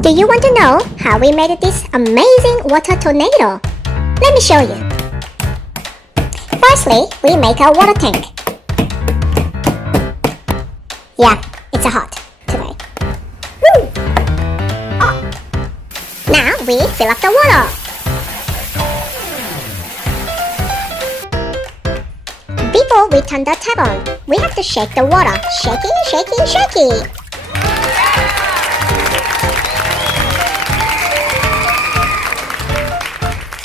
Do you want to know how we made this amazing water tornado? Let me show you. Firstly, we make a water tank. Yeah, it's hot today. Woo! Oh. Now we fill up the water. Before we turn the tap on, we have to shake the water. Shake it, shake it, shake it.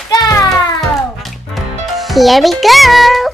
Go! Here we go!